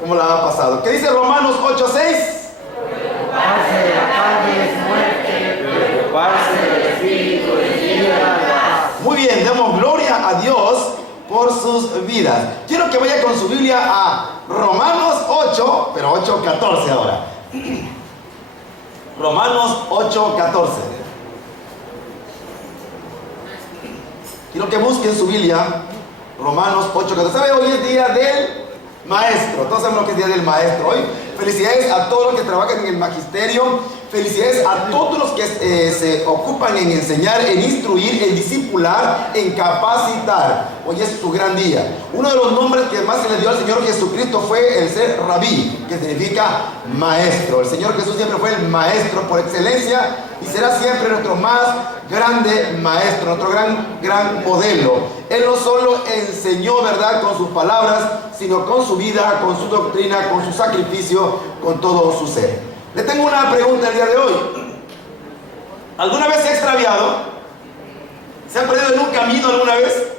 ¿Cómo la ha pasado? ¿Qué dice Romanos 8:6? Preocuparse de la carne es muerte, preocuparse del espíritu es vida. Muy bien, demos gloria a Dios por sus vidas. Quiero que vaya con su Biblia a Romanos 8, pero 8:14 ahora. Romanos 8:14. Quiero que busquen su Biblia, Romanos 8:14. ¿Sabe? Hoy es día del maestro. Todos saben lo que es día del maestro hoy. Felicidades a todos los que trabajan en el magisterio. Felicidades a todos los que se ocupan en enseñar, en instruir, en discipular, en capacitar. Hoy es su gran día. Uno de los nombres que más se le dio al Señor Jesucristo fue el ser rabí, que significa maestro. El Señor Jesús siempre fue el maestro por excelencia y será siempre nuestro más grande maestro, nuestro gran modelo. Él no solo enseñó, ¿verdad?, con sus palabras, sino con su vida, con su doctrina, con su sacrificio, con todo su ser. Le tengo una pregunta el día de hoy. ¿Alguna vez se ha extraviado? ¿Se ha perdido en un camino alguna vez?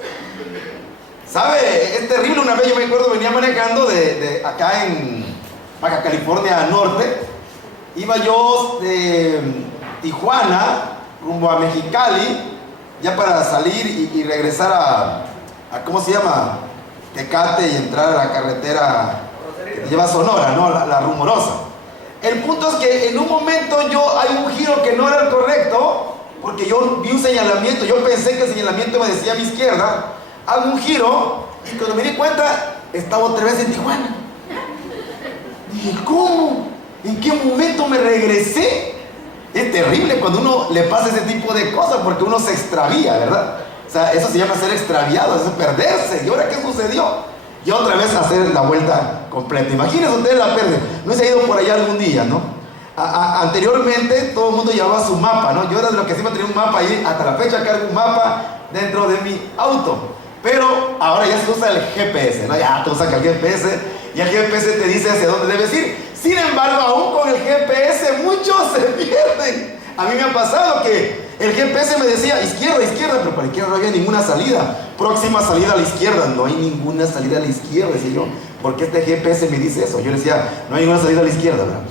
¿Sabe? Es terrible. Una vez yo me acuerdo, venía manejando de acá en Baja California Norte. Iba yo de Tijuana rumbo a Mexicali, ya para salir y regresar a ¿cómo se llama? Tecate y entrar a la carretera que te lleva a Sonora, ¿no? La rumorosa. El punto es que en un momento hay un giro que no era el correcto, porque yo vi un señalamiento, yo pensé que el señalamiento me decía a mi izquierda, hago un giro y cuando me di cuenta estaba otra vez en Tijuana. Dije, ¿cómo? ¿En qué momento me regresé? Es terrible cuando uno le pasa ese tipo de cosas porque uno se extravía, ¿verdad? O sea, eso se llama ser extraviado, eso es perderse. ¿Y ahora qué sucedió? Y otra vez hacer la vuelta completa. Imagínense, ustedes la pierden. No se ha ido por allá algún día, ¿no? Anteriormente todo el mundo llevaba su mapa, ¿no? Yo era de los que siempre tenía un mapa ahí, hasta la fecha cargo un mapa dentro de mi auto. Pero ahora ya se usa el GPS, ¿no? Ya tú usas el GPS y el GPS te dice hacia dónde debes ir. Sin embargo, aún con el GPS muchos se pierden. A mí me ha pasado que el GPS me decía izquierda, pero para la izquierda no había ninguna salida. Próxima salida a la izquierda, no hay ninguna salida a la izquierda. Decía yo, ¿por qué este GPS me dice eso? Yo le decía, no hay ninguna salida a la izquierda, ¿verdad?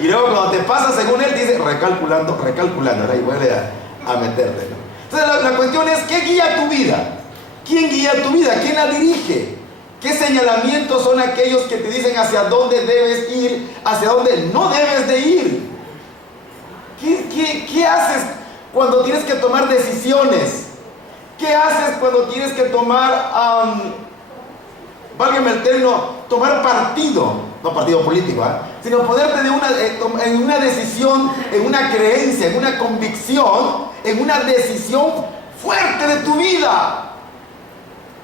Y luego cuando te pasa, según él, dice recalculando, ¿verdad? Y vuelve a meterte, ¿no? Entonces la cuestión es, ¿qué guía tu vida? ¿Quién guía tu vida? ¿Quién la dirige? ¿Qué señalamientos son aquellos que te dicen hacia dónde debes ir, hacia dónde no debes de ir? ¿Qué haces cuando tienes que tomar decisiones? ¿Qué haces cuando tienes que tomar, válgame el término, tomar partido? No partido político, sino ponerte en una decisión, en una creencia, en una convicción, en una decisión fuerte de tu vida.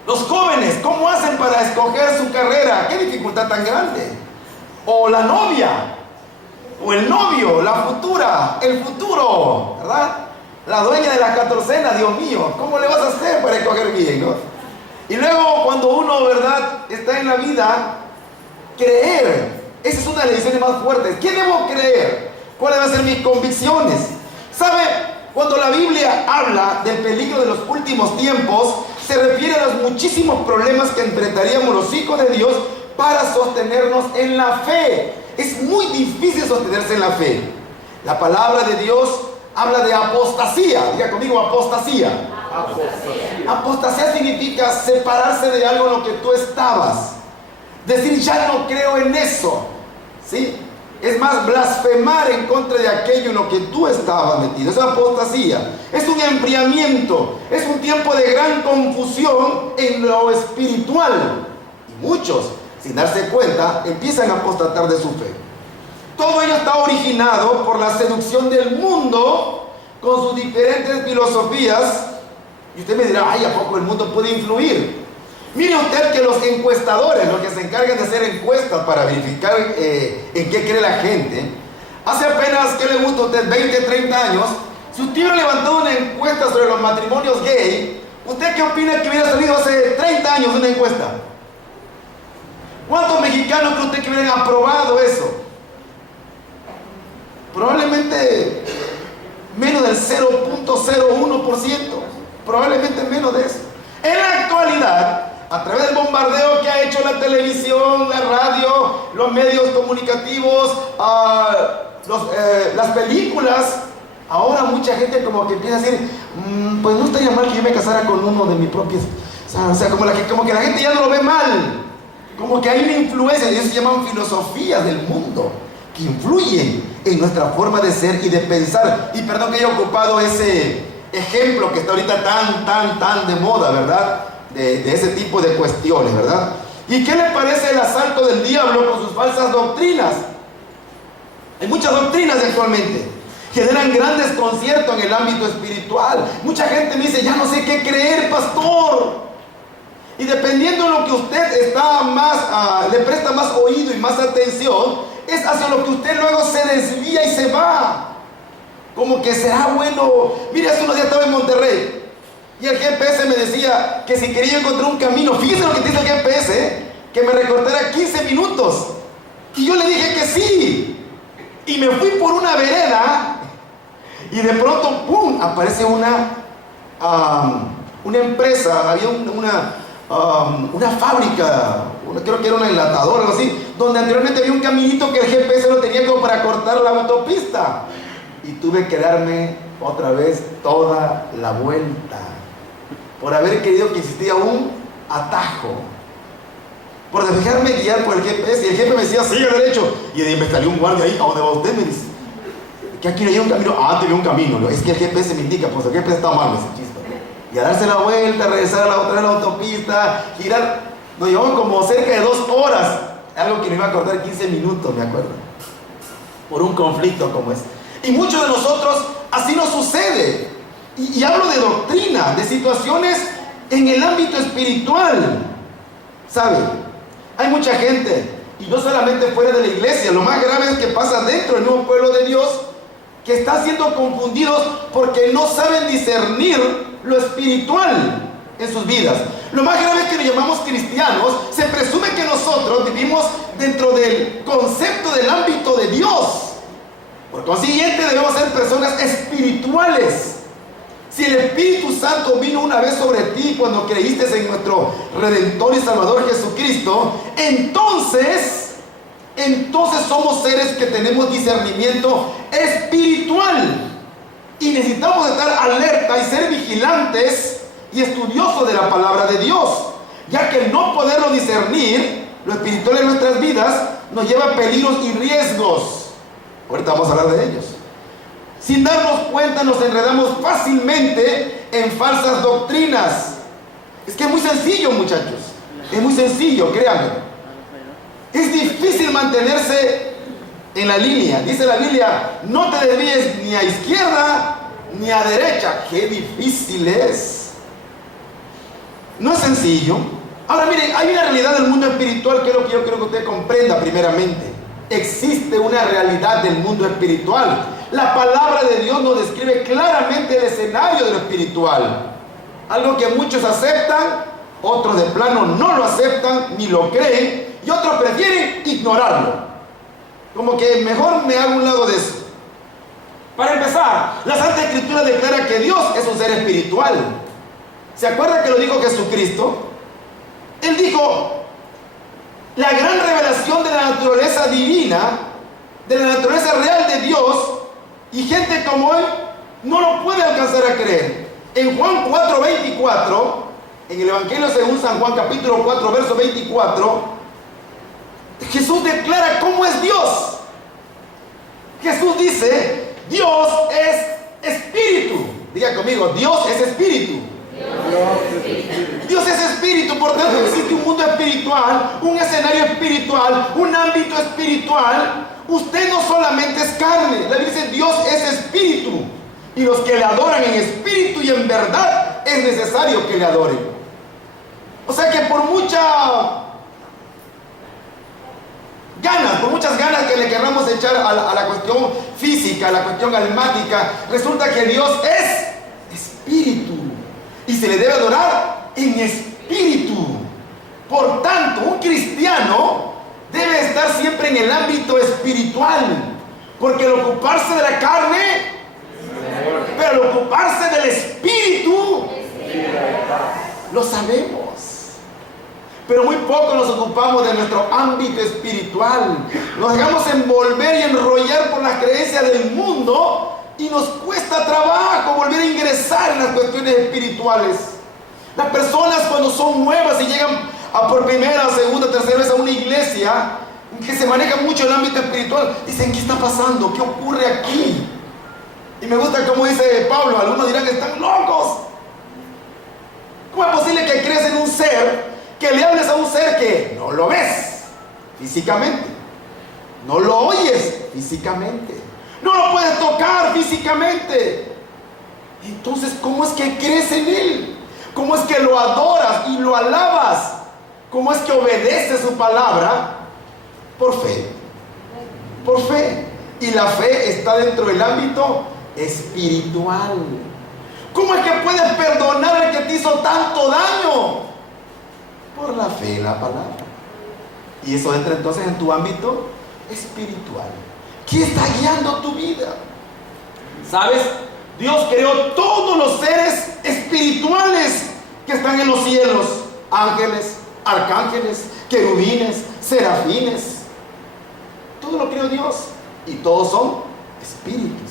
Los jóvenes, ¿cómo hacen para escoger su carrera? ¿Qué dificultad tan grande? O la novia, o el novio, la futura, el futuro, ¿verdad? La dueña de la catorcena, Dios mío, ¿cómo le vas a hacer para escoger bien, no? Y luego cuando uno, ¿verdad?, está en la vida, creer, esa es una de las decisiones más fuertes. ¿Qué debo creer? ¿Cuáles deben ser mis convicciones? ¿Sabe? Cuando la Biblia habla del peligro de los últimos tiempos, se refiere a los muchísimos problemas que enfrentaríamos los hijos de Dios para sostenernos en la fe. Es muy difícil sostenerse en la fe. La palabra de Dios habla de apostasía. Diga conmigo, apostasía. Apostasía significa separarse de algo en lo que tú estabas. Decir, ya no creo en eso. ¿Sí? Es más, blasfemar en contra de aquello en lo que tú estabas metido. Es apostasía. Es un enfriamiento. Es un tiempo de gran confusión en lo espiritual. Y muchos, sin darse cuenta, empiezan a apostatar de su fe. Todo ello está originado por la seducción del mundo con sus diferentes filosofías. Y usted me dirá, ay, ¿a poco el mundo puede influir? Mire usted que los encuestadores, los que se encargan de hacer encuestas para verificar en qué cree la gente, hace apenas, ¿qué le gusta a usted? 20, 30 años, si usted hubiera levantado una encuesta sobre los matrimonios gay, ¿usted qué opina que hubiera salido hace 30 años una encuesta? ¿Cuántos mexicanos cree usted que hubieran aprobado eso? Probablemente menos del 0.01%, probablemente menos de eso. En la actualidad, a través del bombardeo que ha hecho la televisión, la radio, los medios comunicativos, las películas, ahora mucha gente como que empieza a decir, pues no estaría mal que yo me casara con uno de mis propios, o sea, como que la gente ya no lo ve mal, como que hay una influencia, y eso se llaman filosofías del mundo, que influyen en nuestra forma de ser y de pensar. Y perdón que haya ocupado ese ejemplo que está ahorita tan de moda, ¿verdad? De ese tipo de cuestiones, ¿verdad? ¿Y qué le parece el asalto del diablo con sus falsas doctrinas? Hay muchas doctrinas actualmente, generan gran desconcierto en el ámbito espiritual. Mucha gente me dice, ya no sé qué creer, pastor. Y dependiendo de lo que usted está le presta más oído y más atención, es hacia lo que usted luego se desvía y se va. Como que será bueno. Mire, hace unos días estaba en Monterrey y el GPS me decía que si quería encontrar un camino, fíjese lo que dice el GPS, que me recortara 15 minutos. Y yo le dije que sí. Y me fui por una vereda y de pronto, ¡pum!, aparece una empresa, había una fábrica, creo que era una enlatadora o algo así, donde anteriormente había un caminito que el GPS lo tenía como para cortar la autopista. Y tuve que darme otra vez toda la vuelta por haber querido que existía un atajo, por dejarme guiar por el GPS. Y el jefe me decía, sigue derecho. Y me salió un guardia ahí, ¿a dónde va usted? Me dice, que aquí no hay un camino. Te vi un camino. Es que el GPS me indica, pues el GPS está mal, ese chiste. Y a darse la vuelta, regresar otra vez a la autopista, girar. Nos llevamos como cerca de 2 horas. Algo que me iba a cortar 15 minutos, me acuerdo. Por un conflicto como ese. Y muchos de nosotros así nos sucede. Y hablo de doctrina, de situaciones en el ámbito espiritual. ¿Sabe? Hay mucha gente, y no solamente fuera de la iglesia, lo más grave es que pasa dentro del mismo pueblo de Dios, que están siendo confundidos porque no saben discernir lo espiritual en sus vidas. Lo más grave es que nos llamamos cristianos, se presume que nosotros vivimos dentro del concepto del ámbito de Dios. Por consiguiente, debemos ser personas espirituales. Si el Espíritu Santo vino una vez sobre ti cuando creíste en nuestro Redentor y Salvador Jesucristo, entonces somos seres que tenemos discernimiento espiritual. Y necesitamos estar alerta y ser vigilantes y estudiosos de la palabra de Dios, ya que el no poderlo discernir, lo espiritual en nuestras vidas, nos lleva a peligros y riesgos. Ahorita vamos a hablar de ellos. Sin darnos cuenta nos enredamos fácilmente en falsas doctrinas. Es que es muy sencillo, muchachos. Es muy sencillo, créanme. Es difícil mantenerse en la línea. Dice la Biblia, no te desvíes ni a izquierda ni a derecha. Qué difícil es. No es sencillo. Ahora miren, hay una realidad del mundo espiritual que es lo que yo quiero que usted comprenda primeramente. Existe una realidad del mundo espiritual. La palabra de Dios nos describe claramente el escenario de lo espiritual. Algo que muchos aceptan, otros de plano no lo aceptan ni lo creen, y otros prefieren ignorarlo. Como que mejor me hago un lado de eso. Para empezar, la Santa Escritura declara que Dios es un ser espiritual. ¿Se acuerda que lo dijo Jesucristo? Él dijo, la gran revelación de la naturaleza divina, de la naturaleza real de Dios, y gente como él no lo puede alcanzar a creer. En Juan 4:24, en el Evangelio según San Juan capítulo 4 verso 24, Jesús declara cómo es Dios. Jesús dice, Dios es espíritu. Diga conmigo, Dios es espíritu. Dios es espíritu, por tanto existe un mundo espiritual, un escenario espiritual, un ámbito espiritual. Usted no solamente es carne. La Biblia dice Dios es espíritu, y los que le adoran en espíritu y en verdad es necesario que le adoren. O sea que por muchas ganas que le queramos echar a la cuestión física, a la cuestión almática, resulta que Dios es espíritu y se le debe adorar en espíritu. Por tanto, un cristiano debe estar siempre en el ámbito espiritual, porque el ocuparse de la carne, pero el ocuparse del espíritu, lo sabemos. pero muy poco nos ocupamos de nuestro ámbito espiritual. Nos dejamos envolver y enrollar por las creencias del mundo y nos cuesta trabajo volver a ingresar en las cuestiones espirituales. Las personas cuando son nuevas y llegan por primera, segunda, tercera vez a una iglesia que se maneja mucho el ámbito espiritual, dicen: ¿qué está pasando? ¿Qué ocurre aquí? Y me gusta como dice Pablo, algunos dirán que están locos. ¿Cómo es posible que crees en un ser, que le hables a un ser que no lo ves físicamente, no lo oyes físicamente, no lo puedes tocar físicamente? Entonces, ¿cómo es que crees en Él? ¿Cómo es que lo adoras y lo alabas? ¿Cómo es que obedeces su palabra? Por fe. Por fe. Y la fe está dentro del ámbito espiritual. ¿Cómo es que puedes perdonar al que te hizo tanto daño? Por la fe en la palabra. Y eso entra entonces en tu ámbito espiritual. ¿Qué está guiando tu vida? ¿Sabes? Dios creó todos los seres espirituales que están en los cielos: ángeles, arcángeles, querubines, serafines. Todo lo creó Dios. Y todos son espíritus.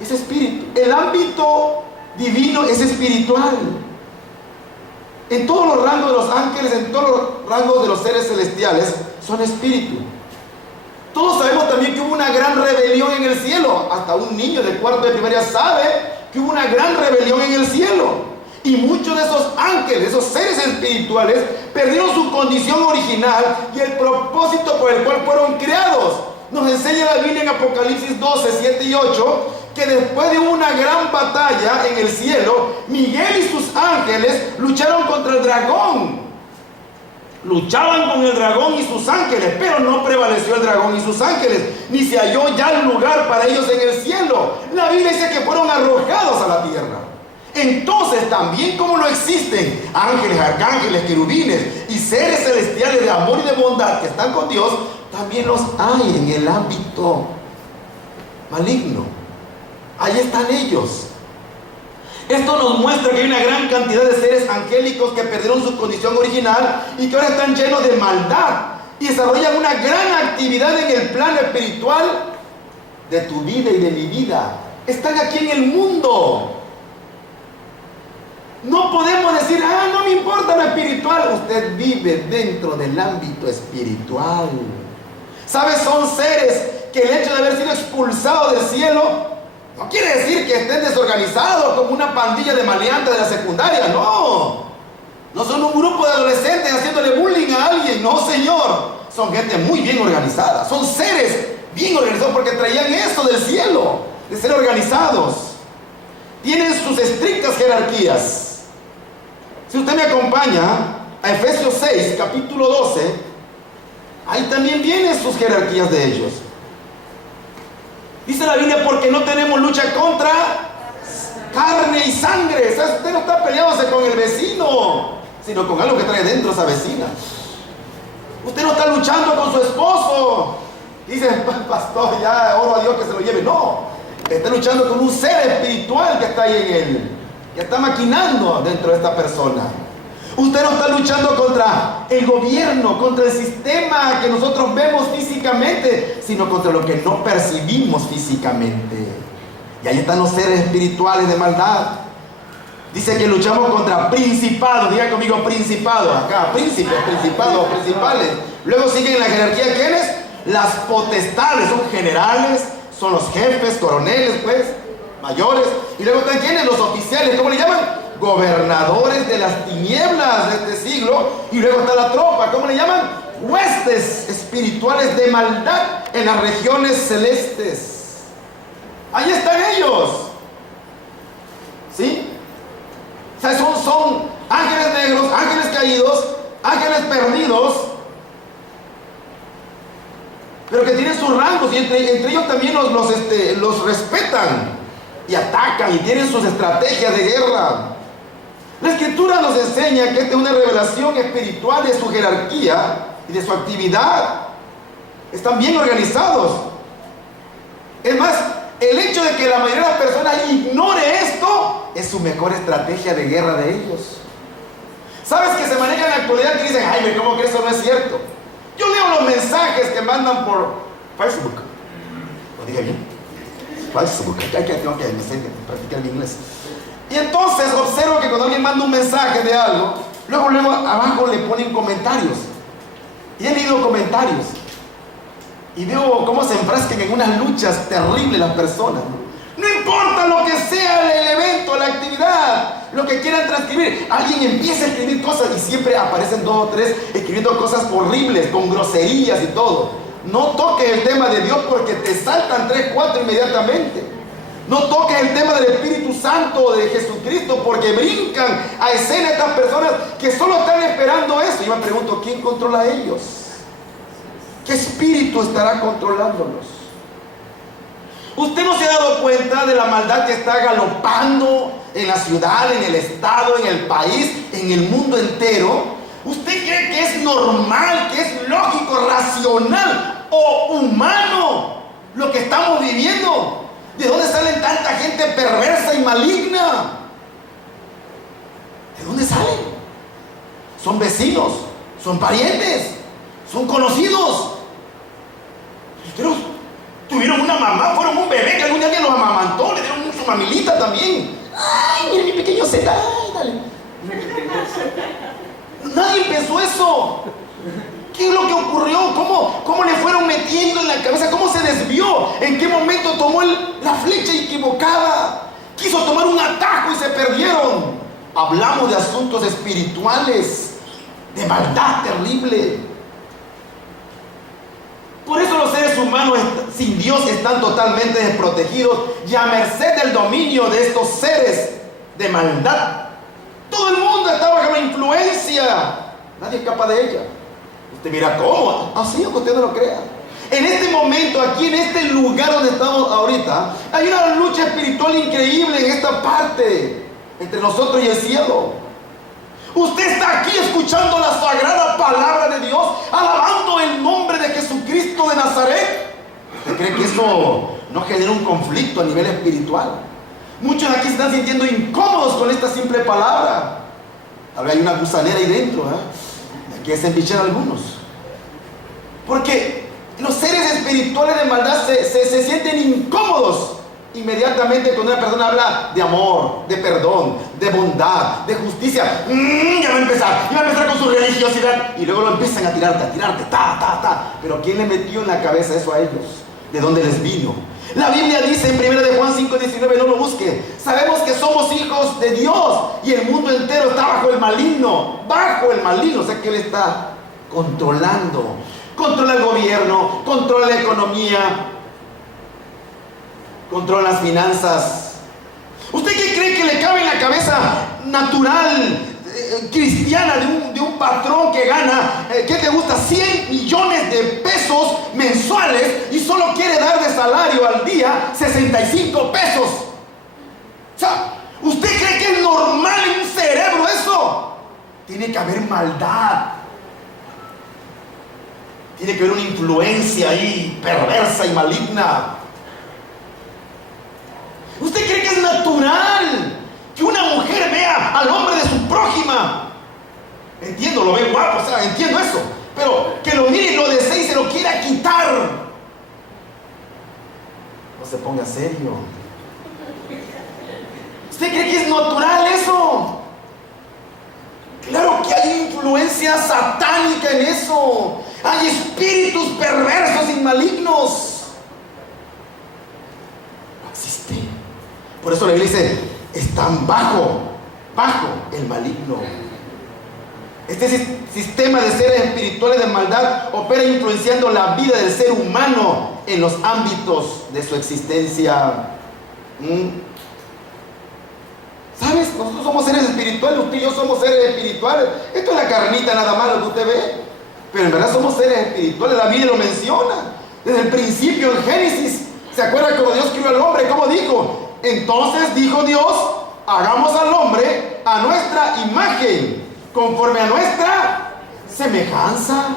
Es espíritu. El ámbito divino es espiritual. En todos los rangos de los ángeles, en todos los rangos de los seres celestiales, son espíritu. Todos sabemos también que hubo una gran rebelión en el cielo. Hasta un niño de cuarto de primaria sabe que hubo una gran rebelión en el cielo. Y muchos de esos ángeles, esos seres espirituales, perdieron su condición original y el propósito por el cual fueron creados. Nos enseña la Biblia en Apocalipsis 12, 7 y 8, que después de una gran batalla en el cielo, Miguel y sus ángeles lucharon contra el dragón. Luchaban con el dragón y sus ángeles, pero no prevaleció el dragón y sus ángeles, ni se halló ya lugar para ellos en el cielo. La Biblia dice que fueron arrojados a la tierra. Entonces, también como no existen ángeles, arcángeles, querubines y seres celestiales de amor y de bondad que están con Dios, también los hay en el ámbito maligno. Ahí están ellos. Esto nos muestra que hay una gran cantidad de seres angélicos que perdieron su condición original y que ahora están llenos de maldad y desarrollan una gran actividad en el plano espiritual de tu vida y de mi vida. Están aquí en el mundo. No podemos decir: no me importa lo espiritual. Usted vive dentro del ámbito espiritual. ¿Sabes? Son seres que el hecho de haber sido expulsados del cielo no quiere decir que estén desorganizados como una pandilla de maleantes de la secundaria. No son un grupo de adolescentes haciéndole bullying a alguien. No, señor. Son gente muy bien organizada. Son seres bien organizados porque traían eso del cielo, de ser organizados. Tienen sus estrictas jerarquías. Si usted me acompaña a Efesios 6, capítulo 12, ahí también vienen sus jerarquías de ellos. Dice la Biblia: porque no tenemos lucha contra carne y sangre. O sea, usted no está peleándose con el vecino, sino con algo que trae dentro esa vecina. Usted no está luchando con su esposo. Dice: pastor, ya oro a Dios que se lo lleve. No, está luchando con un ser espiritual que está ahí en él, que está maquinando dentro de esta persona. Usted no está luchando contra el gobierno, contra el sistema que nosotros vemos físicamente, sino contra lo que no percibimos físicamente. Y ahí están los seres espirituales de maldad. Dice que luchamos contra principados. Diga conmigo: principados. Acá, príncipes, principados, principales. Luego siguen en la jerarquía, ¿quiénes? Las potestades. Son generales, son los jefes, coroneles, pues, mayores. Y luego están, ¿quiénes? Los oficiales. ¿Cómo le llaman? Gobernadores de las tinieblas de este siglo. Y luego está la tropa. ¿Cómo le llaman? Huestes espirituales de maldad en las regiones celestes. Ahí están ellos. ¿Sí? O sea, son ángeles negros, ángeles caídos, ángeles perdidos, pero que tienen sus rangos y entre ellos también los respetan y atacan y tienen sus estrategias de guerra. La Escritura nos enseña que esta es una revelación espiritual de su jerarquía y de su actividad. Están bien organizados. Es más, el hecho de que la mayoría de las personas ignore esto es su mejor estrategia de guerra de ellos. ¿Sabes que se maneja en la actualidad que dicen, ay, ¿cómo que eso no es cierto? Yo leo los mensajes que mandan por Facebook. ¿Lo dije bien? Facebook. Tengo que practicar mi inglés. Y entonces observo que cuando alguien manda un mensaje de algo, luego abajo le ponen comentarios. Y he leído comentarios. Y veo cómo se enfrascan en unas luchas terribles las personas. No importa lo que sea el evento, la actividad, lo que quieran transcribir. Alguien empieza a escribir cosas y siempre aparecen 2 o 3 escribiendo cosas horribles, con groserías y todo. No toques el tema de Dios porque te saltan 3, 4 inmediatamente. No toques el tema del Espíritu Santo o de Jesucristo porque brincan a escena estas personas que solo están esperando eso. Yo me pregunto, ¿quién controla a ellos? ¿Qué espíritu estará controlándolos? ¿Usted no se ha dado cuenta de la maldad que está galopando en la ciudad, en el estado, en el país, en el mundo entero? ¿Usted cree que es normal, que es lógico, racional o humano lo que estamos viviendo? ¿De dónde salen tanta gente perversa y maligna? ¿De dónde salen? Son vecinos, son parientes, son conocidos. Ustedes tuvieron una mamá, fueron un bebé que algún día alguien los amamantó, le dieron su mamilita también. Ay, mira mi pequeño Z, ay, dale. Nadie pensó eso. ¿Qué es lo que ocurrió? ¿Cómo le fueron metiendo en la cabeza? ¿Cómo se desvió? ¿En qué momento tomó la flecha equivocada? Quiso tomar un atajo y se perdieron. Hablamos de asuntos espirituales, de maldad terrible. Por eso los seres humanos sin Dios están totalmente desprotegidos y a merced del dominio de estos seres de maldad. Todo el mundo está bajo la influencia. Nadie escapa de ella. Usted mira cómo. Así, aunque usted no lo crea. En este momento, aquí en este lugar donde estamos ahorita, hay una lucha espiritual increíble en esta parte entre nosotros y el cielo. Usted está aquí escuchando la sagrada palabra de Dios, alabando el nombre de Jesucristo de Nazaret. ¿Usted cree que eso no genera un conflicto a nivel espiritual? Muchos de aquí se están sintiendo incómodos con esta simple palabra. Tal vez hay una gusanera ahí dentro, ¿eh? Que se empichan algunos. Porque los seres espirituales de maldad se sienten incómodos inmediatamente cuando una persona habla de amor, de perdón, de bondad, de justicia. Ya va a empezar con su religiosidad. Y luego lo empiezan a tirarte, Pero ¿quién le metió en la cabeza eso a ellos? ¿De dónde les vino? La Biblia dice en 1 de Juan 5:19, no lo busque. Sabemos que somos hijos de Dios y el mundo entero está bajo el maligno. Bajo el maligno, o sea que Él está controlando. Controla el gobierno, controla la economía, controla las finanzas. ¿Usted qué cree que le cabe en la cabeza natural, cristiana de un patrón que gana, ¿qué te gusta? 100 millones de pesos mensuales y solo quiere dar de salario al día 65 pesos? O sea, ¿usted cree que es normal en un cerebro eso? Tiene que haber maldad. Tiene que haber una influencia ahí perversa y maligna. ¿Usted cree que es natural que una mujer vea al hombre de su prójima? Entiendo, lo ve guapo, o sea, entiendo eso. Pero que lo mire y lo desee y se lo quiera quitar. No se ponga serio. ¿Usted cree que es natural eso? Claro que hay influencia satánica en eso. Hay espíritus perversos y malignos. No existe. Por eso la Biblia dice, están bajo el maligno. Este sistema de seres espirituales de maldad opera influenciando la vida del ser humano en los ámbitos de su existencia. ¿Sabes? Nosotros somos seres espirituales, usted y yo somos seres espirituales. Esto es la carnita nada más lo que usted ve. Pero en verdad somos seres espirituales, la Biblia lo menciona. Desde el principio, en Génesis, ¿se acuerda cuando Dios crió al hombre? ¿Cómo dijo? Entonces dijo Dios, hagamos al hombre a nuestra imagen, conforme a nuestra semejanza.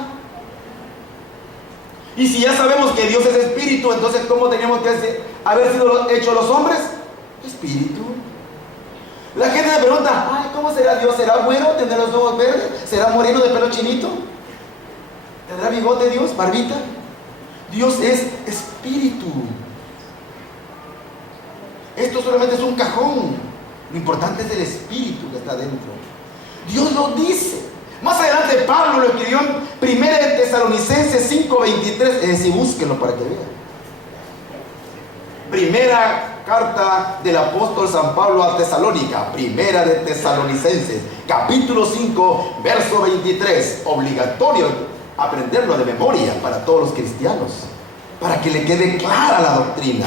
Y si ya sabemos que Dios es espíritu, entonces ¿cómo teníamos que haber sido hechos los hombres? Espíritu. La gente me pregunta, ay, ¿cómo será Dios? ¿Será güero, tendrá los ojos verdes? ¿Será moreno de pelo chinito? ¿Tendrá bigote Dios, barbita? Dios es espíritu. Esto solamente es un cajón. Lo importante es el espíritu que está dentro. Dios lo dice. Más adelante Pablo lo escribió en 1 Tesalonicenses 5:23. Si búsquenlo para que vean. Primera carta del apóstol San Pablo a Tesalónica, primera de Tesalonicenses, capítulo 5, verso 23. Obligatorio aprenderlo de memoria para todos los cristianos, para que le quede clara la doctrina.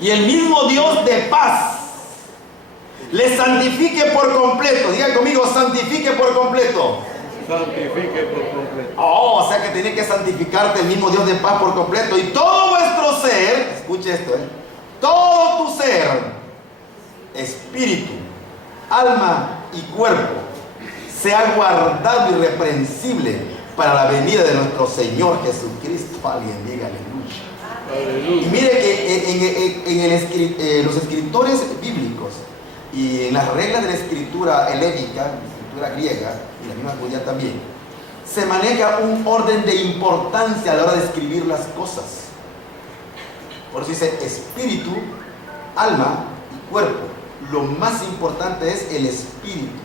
Y el mismo Dios de paz le santifique por completo. Diga conmigo, santifique por completo. Santifique por completo. Oh, o sea que tiene que santificarte el mismo Dios de paz por completo. Y todo vuestro ser, escuche esto, todo tu ser, espíritu, alma y cuerpo, sea guardado irreprensible para la venida de nuestro Señor Jesucristo. Alguien diga aleluya. Y mire que en los escritores bíblicos y en las reglas de la escritura helénica, la escritura griega y la misma judía también, se maneja un orden de importancia a la hora de escribir las cosas. Por eso dice espíritu, alma y cuerpo. Lo más importante es el espíritu.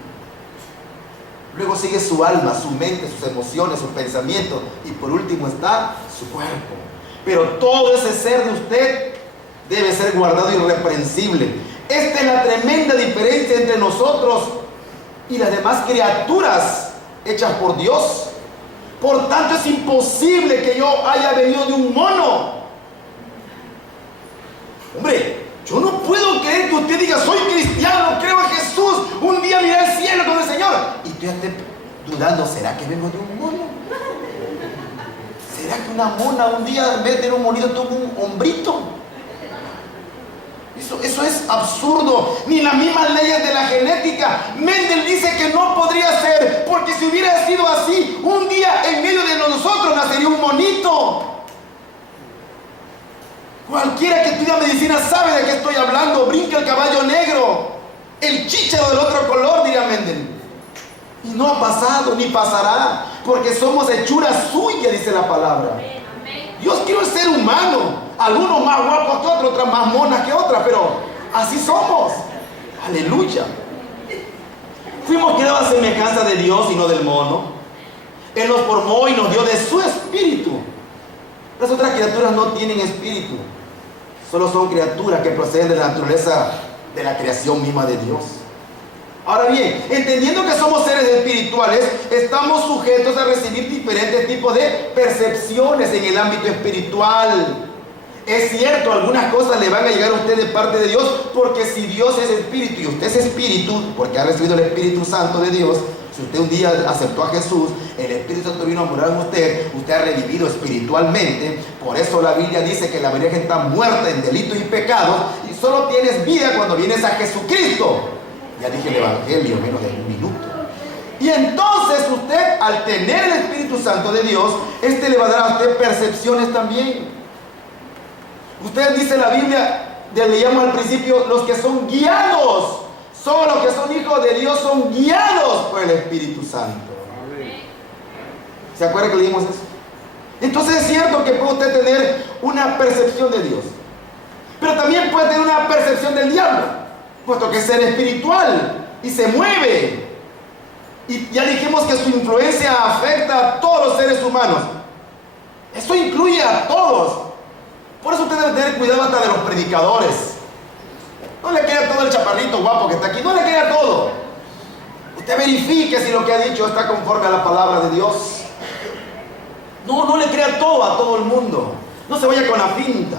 Luego sigue su alma, su mente, sus emociones, sus pensamientos. Y por último está su cuerpo. Pero todo ese ser de usted debe ser guardado irreprensible. Esta es la tremenda diferencia entre nosotros y las demás criaturas hechas por Dios. Por tanto, es imposible que yo haya venido de un mono. Hombre, yo no puedo creer que usted diga, soy cristiano, creo en Jesús, un día miré al cielo con el Señor. Y tú ya estés dudando, ¿será que vengo de un mono? ¿Será que una mona un día en vez de tener un monito tuvo un hombrito? Eso es absurdo. Ni las mismas leyes de la genética. Mendel dice que no podría ser, porque si hubiera sido así, un día en medio de nosotros nacería un monito. Cualquiera que estudia medicina sabe de qué estoy hablando. Brinca el caballo negro, el chícharo del otro color, diría Mendel. Y no ha pasado ni pasará, porque somos hechura suya, dice la palabra. Dios creó el ser humano, algunos más guapos que otros, otras más monas que otras, pero así somos. Aleluya. Fuimos creados a semejanza de Dios y no del mono. Él nos formó y nos dio de su espíritu. Las otras criaturas no tienen espíritu, solo son criaturas que proceden de la naturaleza de la creación misma de Dios. Ahora bien, entendiendo que somos seres espirituales, estamos sujetos a recibir diferentes tipos de percepciones en el ámbito espiritual. Es cierto, algunas cosas le van a llegar a usted de parte de Dios, porque si Dios es espíritu y usted es espíritu, porque ha recibido el Espíritu Santo de Dios, si usted un día aceptó a Jesús, el Espíritu Santo vino a morar en usted, usted ha revivido espiritualmente. Por eso la Biblia dice que la mayoría de gente está muerta en delitos y pecados, y solo tienes vida cuando vienes a Jesucristo. Ya dije el Evangelio en menos de un minuto. Y entonces usted, al tener el Espíritu Santo de Dios, le va a dar a usted percepciones también. Usted dice en la Biblia, leíamos al principio, los que son guiados, solo los que son hijos de Dios son guiados por el Espíritu Santo. ¿Se acuerda que leímos eso? Entonces es cierto que puede usted tener una percepción de Dios, pero también puede tener una percepción del diablo, puesto que es ser espiritual y se mueve. Y ya dijimos que su influencia afecta a todos los seres humanos. Eso incluye a todos. Por eso usted debe tener cuidado hasta de los predicadores. No le crea todo el chaparrito guapo que está aquí, no le crea todo. Usted verifique si lo que ha dicho está conforme a la palabra de Dios. No le crea todo a todo el mundo. No se vaya con la finta.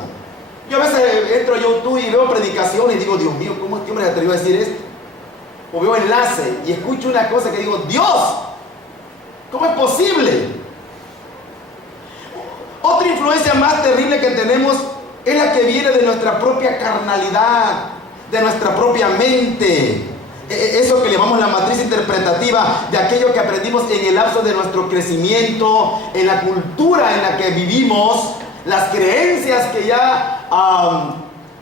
Yo a veces entro a YouTube y veo predicaciones y digo, Dios mío, ¿cómo este hombre se atrevió a decir esto? O veo enlace y escucho una cosa que digo, Dios, ¿cómo es posible? Otra influencia más terrible que tenemos es la que viene de nuestra propia carnalidad, de nuestra propia mente. Eso que llamamos la matriz interpretativa, de aquello que aprendimos en el lapso de nuestro crecimiento, en la cultura en la que vivimos, las creencias que ya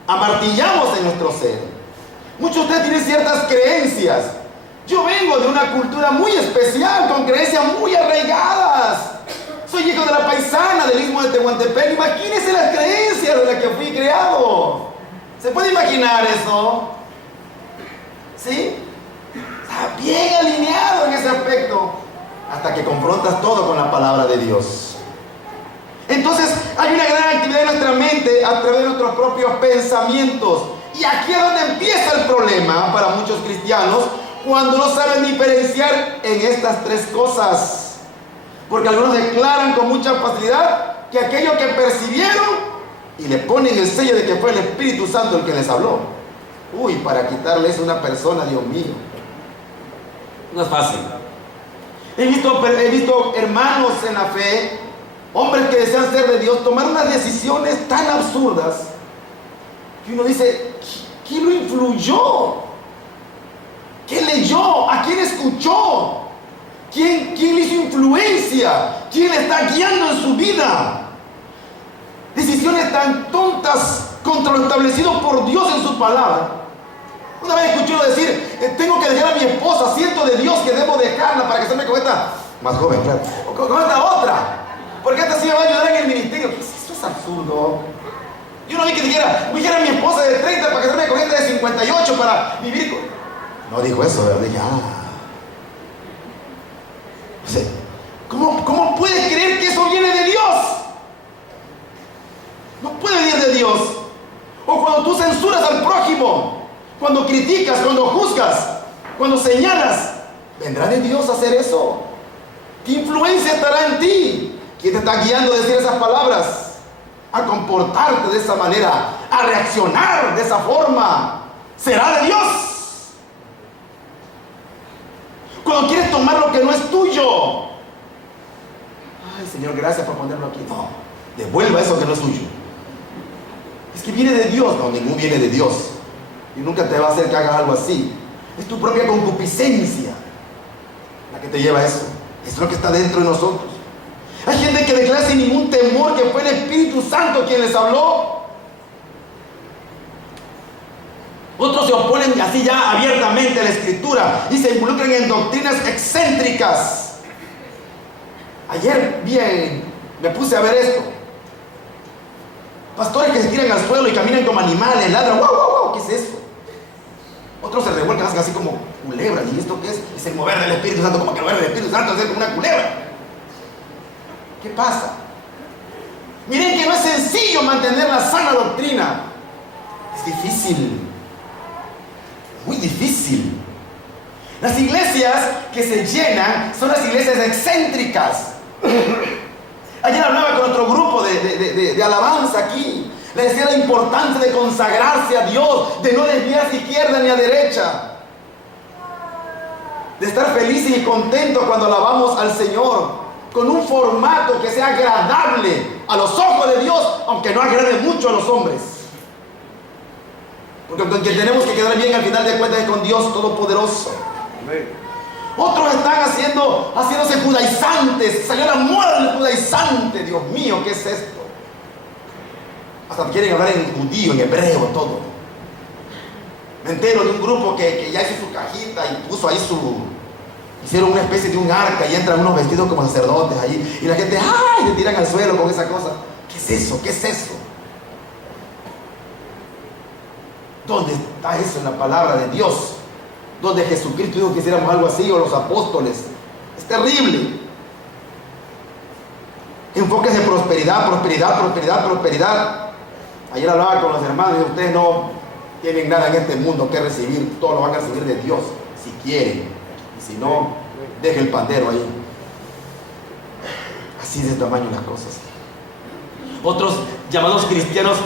amartillamos en nuestro ser. Muchos de ustedes tienen ciertas creencias. Yo vengo de una cultura muy especial, con creencias muy arraigadas. Soy hijo de la paisana del Istmo de Tehuantepec. Imagínense las creencias de las que fui creado. ¿Se puede imaginar eso? ¿Sí? Está bien alineado en ese aspecto. Hasta que confrontas todo con la palabra de Dios. Entonces hay una gran actividad en nuestra mente a través de nuestros propios pensamientos. Y aquí es donde empieza el problema para muchos cristianos, cuando no saben diferenciar en estas tres cosas. Porque algunos declaran con mucha facilidad que aquello que percibieron, y le ponen el sello de que fue el Espíritu Santo el que les habló. Uy, para quitarle eso a una persona, Dios mío, no es fácil. He visto hermanos en la fe, hombres que desean ser de Dios, tomar unas decisiones tan absurdas que uno dice, ¿quién lo influyó? ¿Qué leyó? ¿A quién escuchó? ¿Quién le hizo influencia? ¿Quién le está guiando en su vida? Decisiones tan tontas contra lo establecido por Dios en su palabra. Una vez escuché decir, tengo que dejar a mi esposa, siento de Dios que debo dejarla para que se me con esta más joven, claro, con esta otra, porque esta sí me va a ayudar en el ministerio. Eso es absurdo. Yo no vi que dijera a mi esposa de 30 para que se me con esta de 58 para vivir con... No dijo eso, ¿verdad? Dije, o sea, ¿cómo puedes creer que eso viene de Dios? No puede venir de Dios. O cuando tú censuras al prójimo, cuando criticas, cuando juzgas, cuando señalas, ¿vendrá de Dios a hacer eso? ¿Qué influencia estará en ti? ¿Quién te está guiando a decir esas palabras? A comportarte de esa manera, a reaccionar de esa forma. ¿Será de Dios? Cuando quieres tomar lo que no es tuyo. Ay, Señor, gracias por ponerlo aquí. No, devuelva eso que no es tuyo. Es que viene de Dios. No, ningún viene de Dios. Y nunca te va a hacer que hagas algo así. Es tu propia concupiscencia la que te lleva a eso. Es lo que está dentro de nosotros. Hay gente que declara sin ningún temor que fue el Espíritu Santo quien les habló. Otros se oponen así ya abiertamente a la Escritura y se involucran en doctrinas excéntricas. Ayer me puse a ver esto. Pastores que se tiran al suelo y caminan como animales, ladran, ¡wow, wow, wow! ¿Qué es eso? Otros se revuelcan, hacen así como culebras. ¿Y esto qué es? Es el mover del Espíritu Santo, como que el mover del Espíritu Santo es como una culebra. ¿Qué pasa? Miren que no es sencillo mantener la sana doctrina. Es difícil. Muy difícil. Las iglesias que se llenan son las iglesias excéntricas. Ayer hablaba con otro grupo de alabanza aquí. Le decía la importancia de consagrarse a Dios, de no desviarse a izquierda ni a derecha, de estar felices y contentos cuando alabamos al Señor, con un formato que sea agradable a los ojos de Dios, aunque no agrade mucho a los hombres. Porque con quien tenemos que quedar bien al final de cuentas es con Dios Todopoderoso. Amén. Otros están haciéndose judaizantes. Salió la moda del judaizante. Dios mío, ¿qué es esto? Hasta quieren hablar en judío, en hebreo, todo. Me entero de un grupo que ya hizo su cajita y puso ahí hicieron una especie de un arca y entran unos vestidos como sacerdotes ahí. Y la gente, ¡ay!, le tiran al suelo con esa cosa. ¿Qué es eso? ¿Qué es eso? ¿Dónde está eso en la palabra de Dios? ¿Dónde Jesucristo dijo que hiciéramos algo así, o los apóstoles? Es terrible. Enfoques de prosperidad, prosperidad, prosperidad, prosperidad. Ayer hablaba con los hermanos y ustedes no tienen nada en este mundo que recibir. Todo lo van a recibir de Dios, si quieren. Y si no, deje el pandero ahí. Así de tamaño las cosas. Otros llamados cristianos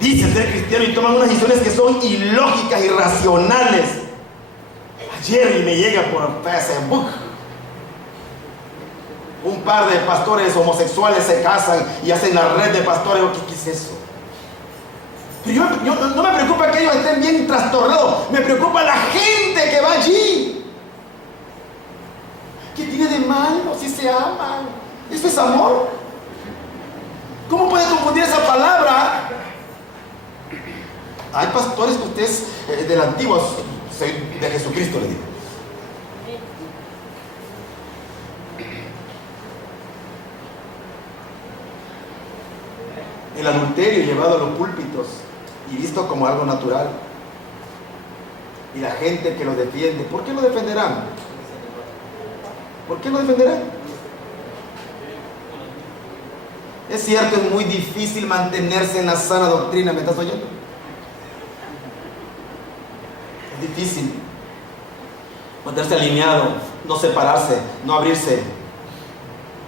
dicen ser cristianos y toman unas decisiones que son ilógicas, irracionales. Ayer me llega por Facebook un par de pastores homosexuales se casan y hacen la red de pastores. ¿Qué es eso? Pero yo no me preocupa que ellos estén bien trastornados, me preocupa la gente que va allí. ¿Qué tiene de malo si se aman? ¿Eso es amor? ¿Cómo puede confundir esa palabra Hay pastores que ustedes del antiguo, soy de Jesucristo, le digo. El adulterio llevado a los púlpitos y visto como algo natural. Y la gente que lo defiende, ¿por qué lo defenderán? ¿Por qué lo defenderán? Es cierto, es muy difícil mantenerse en la sana doctrina, ¿me estás oyendo? Es difícil mantenerse alineado, no separarse, no abrirse,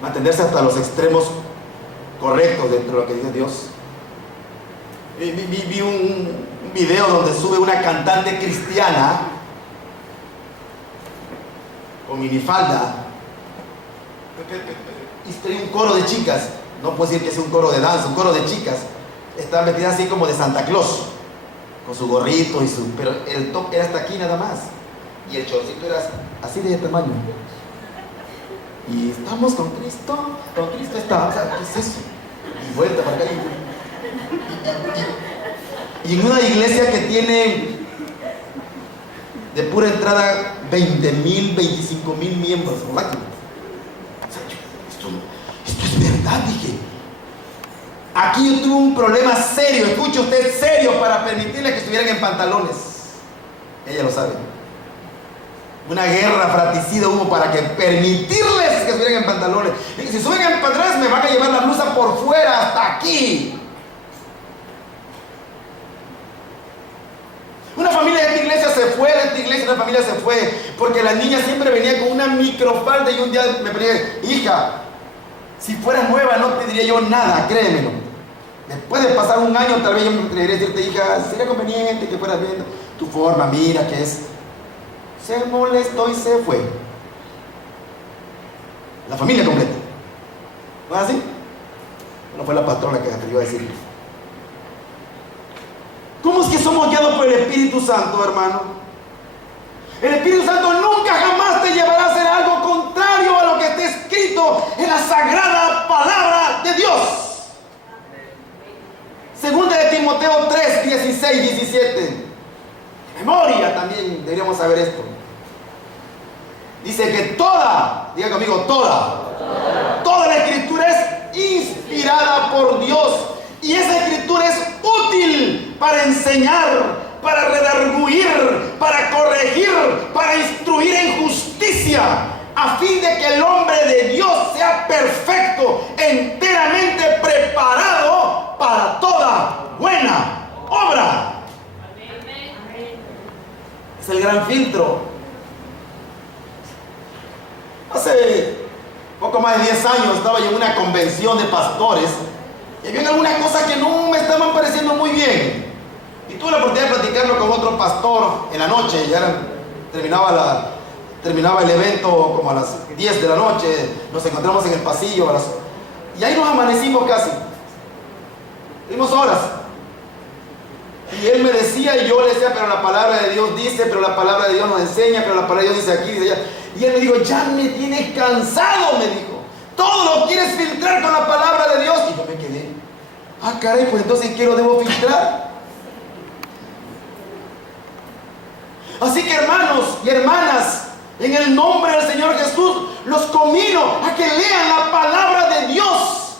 mantenerse hasta los extremos correctos dentro de lo que dice Dios. Vi un video donde sube una cantante cristiana con minifalda y trae un coro de chicas. No puedo decir que es un coro de danza, un coro de chicas. Están vestidas así como de Santa Claus, con su gorrito y su... Pero el top era hasta aquí nada más. Y el chorcito era así de tamaño. Y estamos con Cristo está. O sea, ¿qué es eso? Y vuelta para acá. Y en una iglesia que tiene de pura entrada 20,000, 25,000 miembros. ¿Verdad? O sea, esto es verdad, dije. Aquí yo tuve un problema serio, escuche usted, serio, para permitirles que estuvieran en pantalones. Ella lo sabe. Una guerra fratricida hubo para que permitirles que estuvieran en pantalones. Y si suben en pantalones me van a llevar la blusa por fuera hasta aquí. Una familia de esta iglesia se fue, una familia se fue, porque la niña siempre venía con una microfalda y un día me pedía, hija, si fueras nueva no te diría yo nada, créemelo. Después de pasar un año tal vez yo me atrevería a decirte, hija, sería conveniente que fueras viendo tu forma, mira que es. Se molestó y se fue. La familia completa. ¿No es así? No fue la patrona que se atrevió a decirlo. ¿Cómo es que somos guiados por el Espíritu Santo, hermano? El Espíritu Santo nunca jamás te llevará a hacer algo contrario a lo que está escrito en la sagrada palabra de Dios. Segunda de Timoteo 3, 16, 17. Memoria también deberíamos saber esto. Dice que diga conmigo, toda la escritura es inspirada por Dios. Y esa escritura es útil para enseñar, para redarguir, para corregir, para instruir en justicia, a fin de que el hombre de Dios sea perfecto, enteramente preparado para toda buena obra. Es el gran filtro. Hace poco más de 10 años estaba yo en una convención de pastores y había algunas cosas que no me estaban pareciendo muy bien. Y tuve la oportunidad de platicarlo con otro pastor en la noche. Ya terminaba el evento como a las 10 de la noche. Nos encontramos en el pasillo y ahí nos amanecimos casi. Tuvimos horas. Y él me decía y yo le decía, pero la palabra de Dios dice, pero la palabra de Dios nos enseña, pero la palabra de Dios dice aquí, dice allá. Y él me dijo, ya me tienes cansado, me dijo. Todo lo quieres filtrar con la palabra de Dios. Y yo me quedé, caray, pues entonces ¿qué lo debo filtrar? Así que hermanos y hermanas, en el nombre del Señor Jesús, los conmino a que lean la palabra de Dios.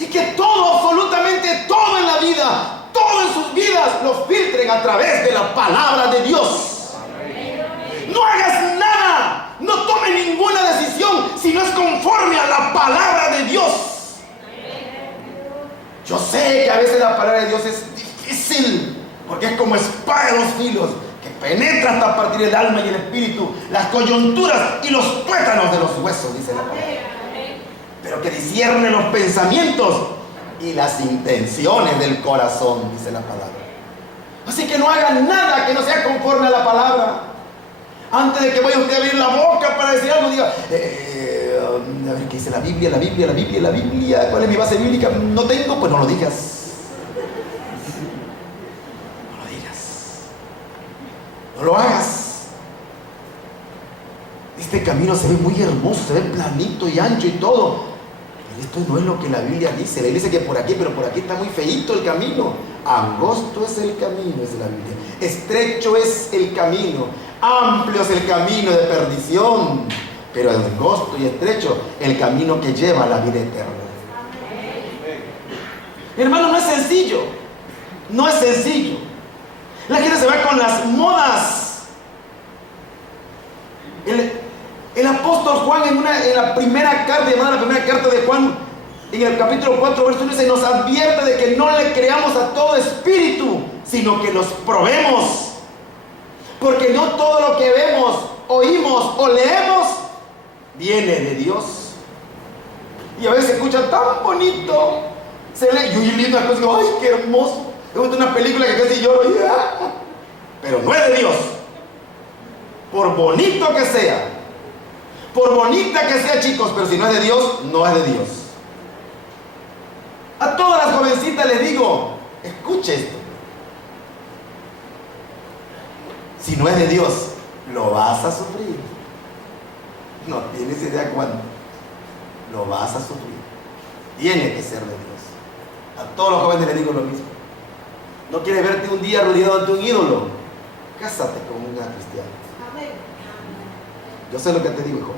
Y que todo, absolutamente todo en la vida, todo en sus vidas, lo filtren a través de la palabra de Dios. No hagas nada, no tome ninguna decisión si no es conforme a la palabra de Dios. Yo sé que a veces la palabra de Dios es difícil, porque es como espada de dos filos, que penetra hasta partir el alma y el espíritu, las coyunturas y los tuétanos de los huesos, dice la palabra. Pero que discierne los pensamientos y las intenciones del corazón, dice la palabra. Así que no hagan nada que no sea conforme a la palabra. Antes de que vaya usted a abrir la boca para decir algo, diga, a ver qué dice la Biblia, ¿cuál es mi base bíblica? No tengo, pues no lo digas. No lo digas. No lo hagas. Este camino se ve muy hermoso, se ve planito y ancho y todo. Pero esto no es lo que la Biblia dice. La Biblia dice que por aquí, pero por aquí está muy feíto el camino. Angosto es el camino, es la Biblia. Estrecho es el camino, amplio es el camino de perdición, pero angosto y estrecho el camino que lleva a la vida eterna. Mi hermano, no es sencillo. No es sencillo. La gente se va con las modas. El apóstol Juan en la primera carta, llamada la primera carta de Juan, en el capítulo 4, verso 1, se nos advierte de que no le creamos a todo espíritu, sino que los probemos. Porque no todo lo que vemos, oímos o leemos viene de Dios. Y a veces se escucha tan bonito. Se lee, yo leí una cosa y digo, ¡ay, qué hermoso! Me gusta una película que casi lloro, pero no es de Dios. Por bonito que sea, por bonita que sea, chicos, pero si no es de Dios, no es de Dios. A todas las jovencitas les digo, escuche esto. Si no es de Dios, lo vas a sufrir. No tienes idea cuándo. Lo vas a sufrir. Tiene que ser de Dios. A todos los jóvenes les digo lo mismo. ¿No quieres verte un día arrodillado ante un ídolo? Cásate con una cristiana. Yo sé lo que te digo, hijo.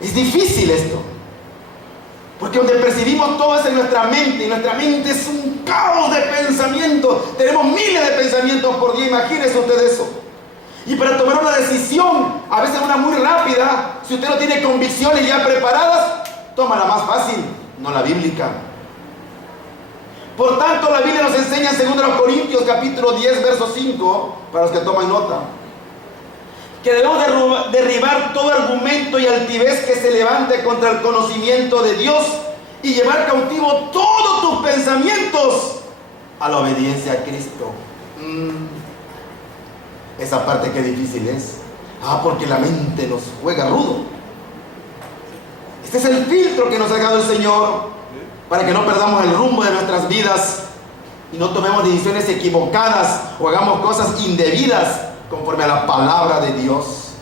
Es difícil esto. Porque donde percibimos todo es en nuestra mente. Y nuestra mente es un caos de pensamientos. Tenemos miles de pensamientos por día. Imagínese usted eso. Y para tomar una decisión, a veces una muy rápida, si usted no tiene convicciones ya preparadas, toma la más fácil, no la bíblica. Por tanto, la Biblia nos enseña en 2 Corintios capítulo 10, verso 5, para los que toman nota, que debemos derribar todo argumento y altivez que se levante contra el conocimiento de Dios y llevar cautivo todos tus pensamientos a la obediencia a Cristo. Esa parte que difícil es. Porque la mente nos juega rudo. Este es el filtro que nos ha dado el Señor para que no perdamos el rumbo de nuestras vidas y no tomemos decisiones equivocadas o hagamos cosas indebidas conforme a la palabra de Dios.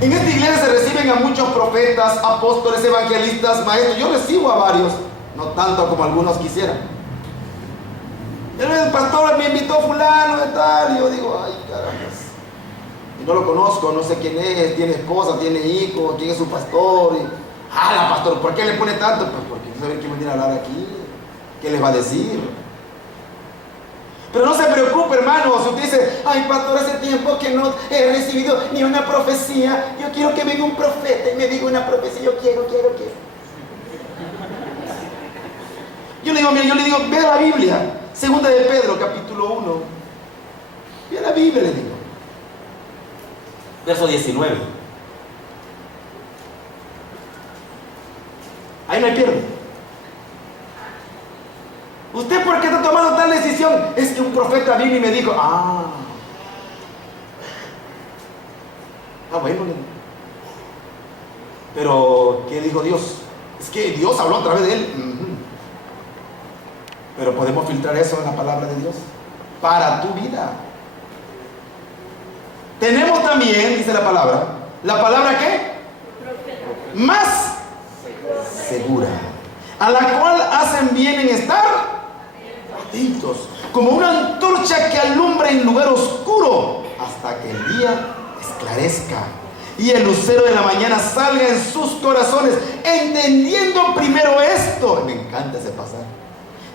En esta iglesia se reciben a muchos profetas, apóstoles, evangelistas, maestros. Yo recibo a varios, no tanto como algunos quisieran. El pastor me invitó fulano de tal, y yo digo, ay caramba, y no lo conozco, no sé quién es, tiene esposa, tiene hijos, quién es su pastor, la pastor, ¿por qué le pone tanto? Pues porque no sabe quién viene a hablar aquí, qué les va a decir. Pero no se preocupe, hermano, si usted dice, ay pastor, hace tiempo que no he recibido ni una profecía, yo quiero que venga un profeta y me diga una profecía, yo quiero. Yo le digo, ve la Biblia. Segunda de Pedro, capítulo 1. Ve la Biblia, le digo. Verso 19. Ahí no hay pierde. ¿Usted por qué está tomando tal decisión? Es que un profeta vino y me dijo, bueno, pero ¿qué dijo Dios? Es que Dios habló a través de él. Pero podemos filtrar eso en la palabra de Dios para tu vida. Tenemos también, dice la palabra ¿qué? Más segura, a la cual hacen bien en estar atentos, como una antorcha que alumbra en lugar oscuro hasta que el día esclarezca y el lucero de la mañana salga en sus corazones, entendiendo primero esto. Me encanta ese pasaje,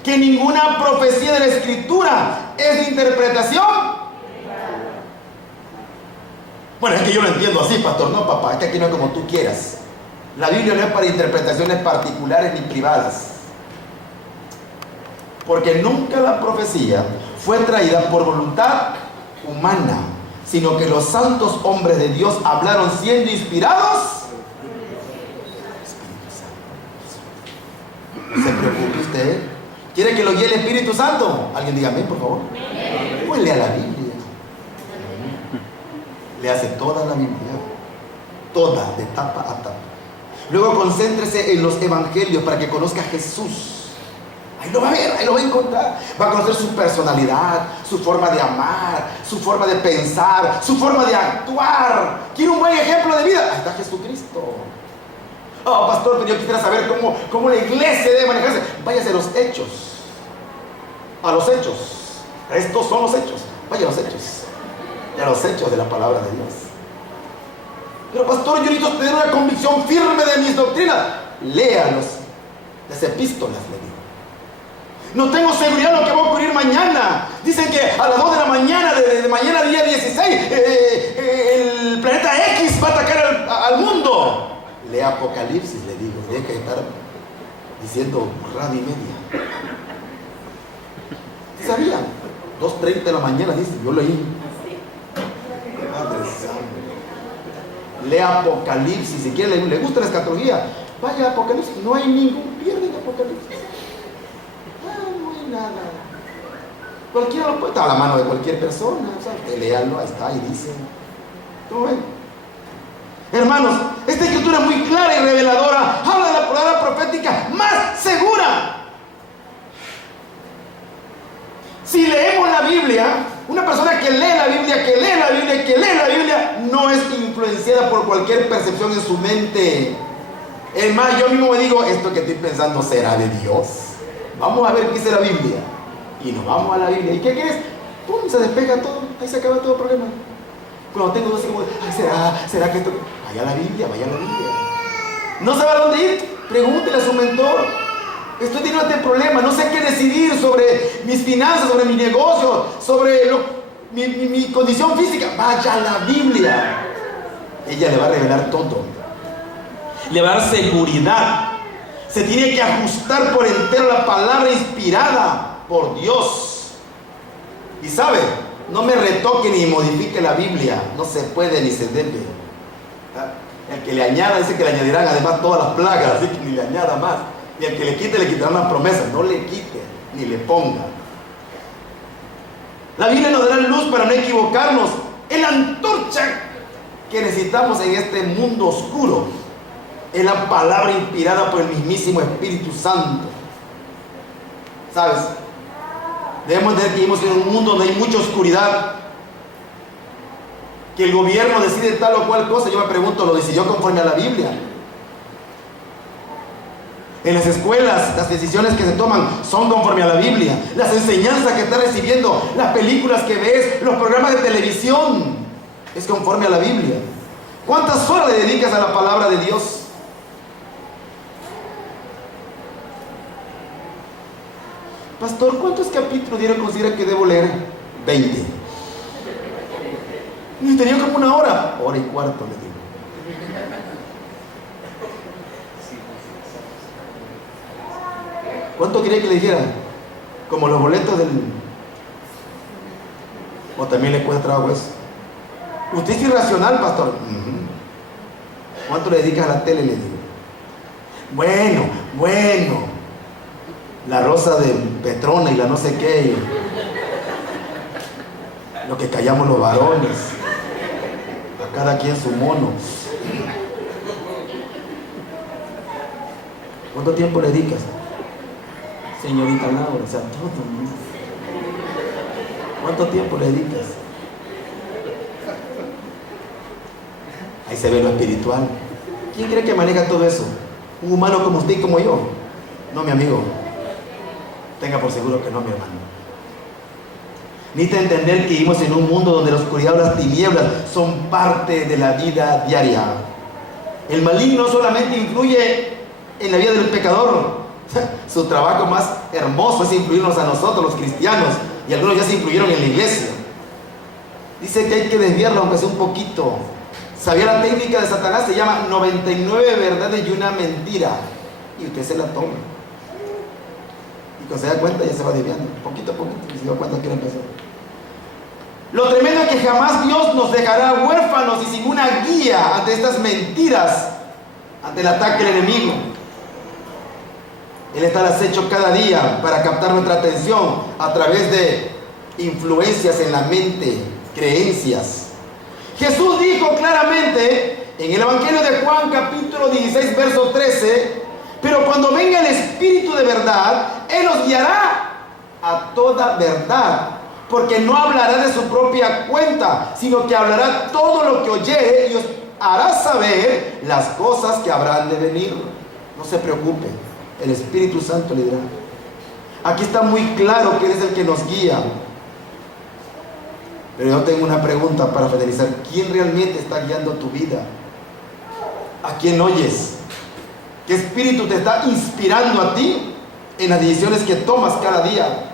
que ninguna profecía de la Escritura es de interpretación. Bueno, es que yo lo entiendo así, pastor. No, papá, es que aquí no es como tú quieras. La Biblia no es para interpretaciones particulares ni privadas. Porque nunca la profecía fue traída por voluntad humana, sino que los santos hombres de Dios hablaron siendo inspirados. No se preocupe usted. ¿Quiere que lo guíe el Espíritu Santo? Alguien diga amén, por favor. Pues lea la Biblia. Le hace toda la Biblia. Toda, de tapa a tapa. Luego concéntrese en los evangelios para que conozca a Jesús. Ahí lo va a ver, ahí lo va a encontrar. Va a conocer su personalidad, su forma de amar, su forma de pensar, su forma de actuar. ¿Quiere un buen ejemplo de vida? Ahí está Jesucristo. Oh, pastor, pero yo quisiera saber cómo la iglesia debe manejarse. Váyase a los hechos. A los hechos. Estos son los hechos. Vaya a los hechos. Y a los hechos de la palabra de Dios. Pero pastor, yo necesito tener una convicción firme de mis doctrinas. Léalos. Las epístolas, le digo. No tengo seguridad de lo que va a ocurrir mañana. Dicen que a las 2 de la mañana, de mañana día 16, el planeta X va a atacar al mundo. Lea Apocalipsis, le digo. Deja de estar diciendo radio y media. ¿Sí sabían? 2:30 de la mañana, dice. Yo leí. Padre Santo. Lea Apocalipsis. Si quiere, le gusta la escatología, vaya a Apocalipsis. No hay ningún pierde en Apocalipsis. Nada. Cualquiera lo puede estar a la mano de cualquier persona. O sea, usted léalo, ahí está, y dice. ¿Cómo ven? Hermanos, esta escritura es muy clara y reveladora. Habla de la palabra profética más segura. Si leemos la Biblia, una persona que lee la Biblia, no es influenciada por cualquier percepción en su mente. Es más, yo mismo me digo, esto que estoy pensando será de Dios. Vamos a ver qué dice la Biblia. Y nos vamos a la Biblia. ¿Y qué quieres? ¡Pum! Se despega todo. Ahí se acaba todo el problema. Cuando tengo así como, ay, ¿será que esto? Vaya a la Biblia. ¿No sabe a dónde ir? Pregúntele a su mentor. Estoy teniendo este problema. No sé qué decidir sobre mis finanzas, sobre mi negocio, sobre mi condición física. Vaya a la Biblia. Ella le va a revelar todo. Le va a dar seguridad. Se tiene que ajustar por entero la palabra inspirada por Dios. Y sabe, no me retoque ni modifique la Biblia. No se puede ni se debe. El que le añada dice que le añadirán además todas las plagas, así que ni le añada más. Y el que le quite, le quitarán las promesas. No le quite ni le ponga. La Biblia nos dará luz para no equivocarnos. Es la antorcha que necesitamos en este mundo oscuro. Es la palabra inspirada por el mismísimo Espíritu Santo. ¿Sabes? Debemos entender que vivimos en un mundo donde hay mucha oscuridad. Que el gobierno decide tal o cual cosa. Yo me pregunto, ¿lo decidió conforme a la Biblia? En las escuelas, las decisiones que se toman son conforme a la Biblia. Las enseñanzas que estás recibiendo, las películas que ves, los programas de televisión, es conforme a la Biblia. ¿Cuántas horas le dedicas a la palabra de Dios? Pastor, ¿cuántos capítulos diario considera que debo leer? 20. Y tenía como 1 hora. 1 hora y cuarto, le digo. ¿Cuánto quería que le dijera? Como los boletos del... ¿O también le cuesta trabajo eso? Usted es irracional, pastor. ¿Cuánto le dedicas a la tele? Le digo. Bueno. La rosa de Petrona y la no sé qué. Lo que callamos los varones. A cada quien su mono. ¿Cuánto tiempo le dedicas? Señorita Laura, o sea, todo. ¿Cuánto tiempo le dedicas? Ahí se ve lo espiritual. ¿Quién cree que maneja todo eso? Un humano como usted y como yo. No, mi amigo. Tenga por seguro que no, mi hermano. Necesita entender que vivimos en un mundo donde la oscuridad o las tinieblas son parte de la vida diaria. El maligno no solamente influye en la vida del pecador. Su trabajo más hermoso es influirnos a nosotros, los cristianos, y algunos ya se influyeron en la iglesia. Dice que hay que desviarlo aunque sea un poquito. ¿Sabía la técnica de Satanás? Se llama 99 verdades y una mentira. Y usted se la toma. Y cuando se da cuenta ya se va desviando, poquito a poquito, y se da cuenta que empezó. Lo tremendo es que jamás Dios nos dejará huérfanos y sin una guía ante estas mentiras, ante el ataque del enemigo. Él está al acecho cada día para captar nuestra atención a través de influencias en la mente, creencias. Jesús dijo claramente en el Evangelio de Juan capítulo 16 verso 13: pero cuando venga el Espíritu de verdad, Él os guiará a toda verdad, porque no hablará de su propia cuenta, sino que hablará todo lo que oyere y os hará saber las cosas que habrán de venir. No se preocupe, el Espíritu Santo le dirá. Aquí está muy claro que Él es el que nos guía. Pero yo tengo una pregunta para finalizar. ¿Quién realmente está guiando tu vida? ¿A quién oyes? ¿Qué espíritu te está inspirando a ti en las decisiones que tomas cada día?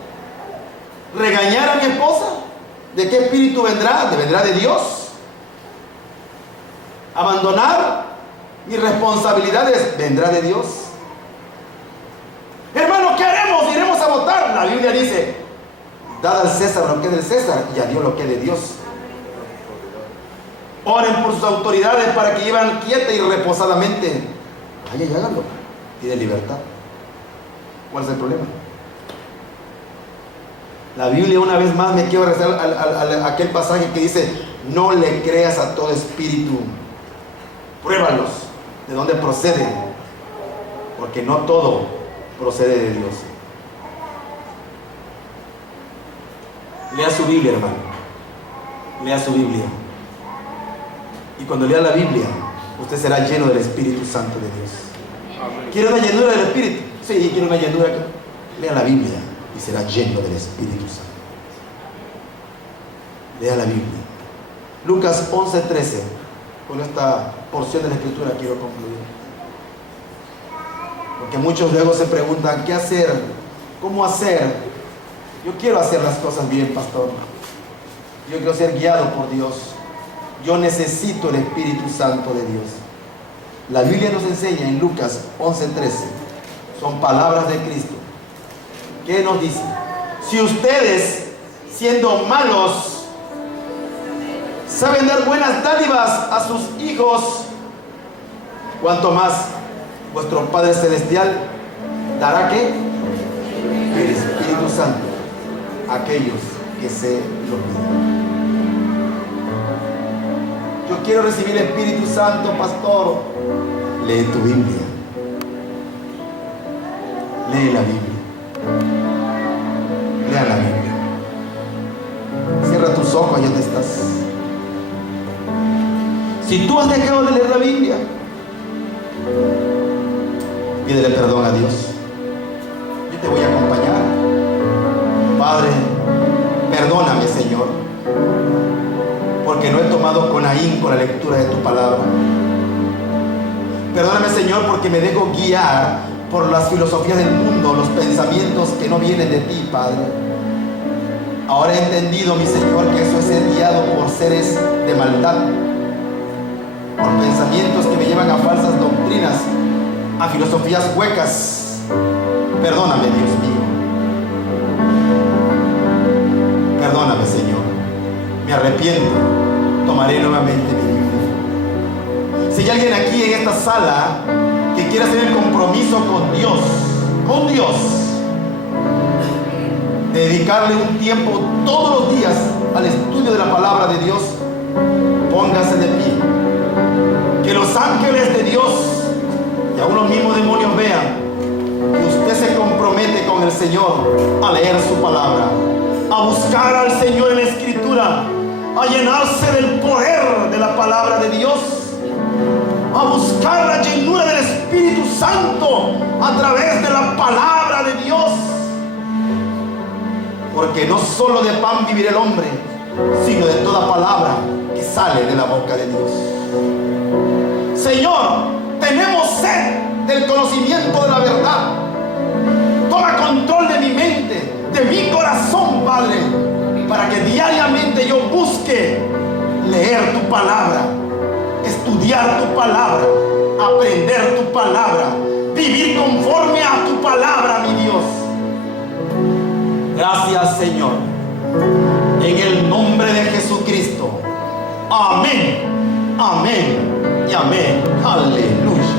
¿Regañar a mi esposa? ¿De qué espíritu vendrá? ¿Vendrá de Dios? ¿Abandonar mis responsabilidades? ¿Vendrá de Dios? Hermano, ¿qué haremos? ¿Iremos a votar? La Biblia dice: dad al César lo que es del César y a Dios lo que es de Dios. Oren por sus autoridades para que lleven quieta y reposadamente. Vaya y háganlo. Tiene libertad. ¿Cuál es el problema? La Biblia, una vez más, me quiero regresar a aquel pasaje que dice: no le creas a todo espíritu, pruébalos de dónde proceden, porque no todo procede de Dios. Lea su Biblia, hermano. Lea su Biblia. Y cuando lea la Biblia, usted será lleno del Espíritu Santo de Dios. ¿Quiere una llenura del Espíritu? Sí, quiero una llenura. Lea la Biblia y será lleno del Espíritu Santo. Lea la Biblia. Lucas 11:13. Con esta porción de la Escritura quiero concluir. Porque muchos luego se preguntan: ¿qué hacer? ¿Cómo hacer? Yo quiero hacer las cosas bien, pastor. Yo quiero ser guiado por Dios. Yo necesito el Espíritu Santo de Dios. La Biblia nos enseña en Lucas 11:13. Son palabras de Cristo. ¿Qué nos dice? Si ustedes, siendo malos, saben dar buenas dádivas a sus hijos, ¿cuánto más vuestro Padre Celestial dará qué? El Espíritu Santo a aquellos que se lo piden. Yo quiero recibir el Espíritu Santo, pastor. Lee tu Biblia. Lee la Biblia. Lea la Biblia. Cierra tus ojos, allá donde estás. Si tú has dejado de leer la Biblia, pídele perdón a Dios. Yo te voy a acompañar. Padre, perdóname, Señor, porque no he tomado con ahínco la lectura de tu palabra. Perdóname, Señor, porque me dejo guiar por las filosofías del mundo, los pensamientos que no vienen de ti, Padre. Ahora he entendido, mi Señor, que eso es ser guiado por seres de maldad, por pensamientos que me llevan a falsas doctrinas, a filosofías huecas. Perdóname, Dios mío. Perdóname, Señor. Me arrepiento. Tomaré nuevamente mi Biblia. Si hay alguien aquí en esta sala que quiere hacer el compromiso con Dios, de dedicarle un tiempo todos los días al estudio de la palabra de Dios, póngase de pie. Que los ángeles de Dios y aún los mismos demonios vean que usted se compromete con el Señor a leer su palabra, a buscar al Señor en la Escritura, a llenarse del poder de la palabra de Dios, a buscar la llenura del Espíritu Santo a través de la palabra de Dios. Porque no solo de pan vivirá el hombre, sino de toda palabra que sale de la boca de Dios. Señor, tenemos sed del conocimiento de la verdad. Toma control de mi mente, de mi corazón, Padre, para que diariamente yo busque leer tu palabra, estudiar tu palabra, aprender tu palabra, vivir conforme a tu palabra, mi Dios. Gracias, Señor, en el nombre de Jesucristo. Amén, amén y amén. Aleluya.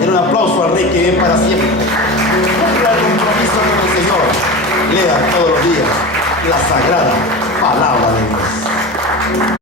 Den un aplauso al Rey que vive para siempre. Cumpla el compromiso con el Señor. Lea todos los días la sagrada palabra de Dios.